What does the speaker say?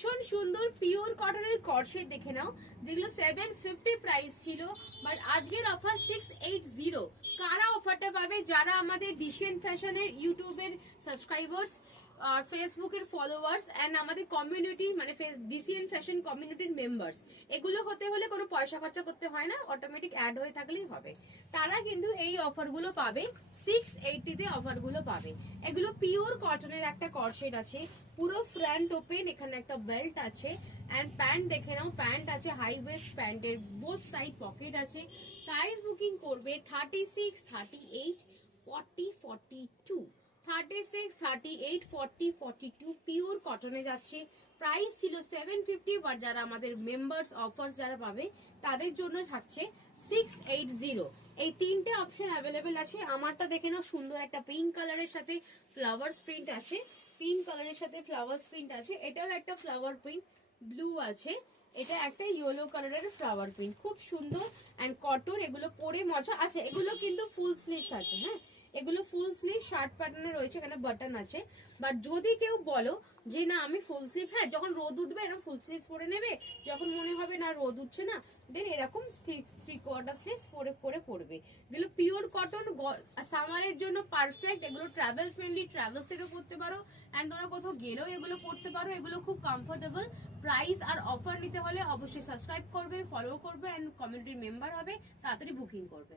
ভীষণ সুন্দর পিওর কটনের কর্সেট দেখে নাও, যেগুলো 750 প্রাইস ছিল, বাট আজকের অফার 680। কারা অফারটা পাবে? যারা আমাদের ডিসিএন ফ্যাশনের ইউটিউবের সাবস্ক্রাইবার্স আর ফেসবুকের ফলোয়ার্স এন্ড আমাদের কমিউনিটি মানে ডিসিএন ফ্যাশন কমিউনিটির মেম্বার্স। এগুলো হতে হলে কোনো পয়সা খরচা করতে হয় না, অটোমেটিক অ্যাড হয়ে থাকলেই হবে। তারা কিন্তু এই অফারগুলো পাবে, 680 তে অফারগুলো পাবে। এগুলো পিওর কটনের একটা কর্সেট আছে, পুরো ফ্রন্ট ওপেন, এখানে একটা বেল্ট আছে এন্ড প্যান্ট দেখে নাও, প্যান্ট আছে হাই ওয়েস্ট, প্যান্টের বোথ সাইড পকেট আছে। সাইজ বুকিং করবে 36, 38, 40, 42, 36, 38, 40, 42 পিওর কটনে যাচ্ছে। প্রাইস ছিল 750, বাট যারা আমাদের মেম্বার্স অফার্স যারা পাবে তাদের জন্য থাকছে 680। এই তিনটে অপশন অ্যাভেলেবেল আছে। আমারটা দেখে নাও, সুন্দর একটা পিঙ্ক কালারের সাথে ফ্লাওয়ার্স প্রিন্ট আছে, পিঙ্ক কালারের সাথে ফ্লাওয়ার্স প্রিন্ট আছে। এটাও একটা ফ্লাওয়ার প্রিন্ট, ব্লু আছে। এটা একটা ইয়েলো কালারের ফ্লাওয়ার প্রিন্ট, খুব সুন্দর এন্ড কটন। এগুলো পরে মজা আছে। এগুলো কিন্তু ফুল স্লিভস আছে, হ্যাঁ এগুলো ফুল স্লিভ শার্ট প্যাটার্নে রয়েছে, এখানে বাটন আছে। বাট যদি কেউ বলো যে না আমি ফুল স্লিভ, হ্যাঁ যখন রোদ উঠবে এরকম ফুল স্লিভস পরে নেবে, যখন মনে হবে না রোদ উঠছে না দেন এরকম 3/4 স্লিভস পরে পরে পরবে। এগুলো পিওর কটন, সামারের জন্য পারফেক্ট। এগুলো ট্রাভেল ফ্রেন্ডলি, ট্রাভেল সেটও করতে পারো এন্ড তোমরা কোথাও গেলেও এগুলো পরতে পারো। এগুলো খুব কমফোর্টেবল। প্রাইস আর অফার নিতে হলে অবশ্যই সাবস্ক্রাইব করবে, ফলো করবে এন্ড কমিউনিটির মেম্বার হবে, তাড়াতাড়ি বুকিং করবে।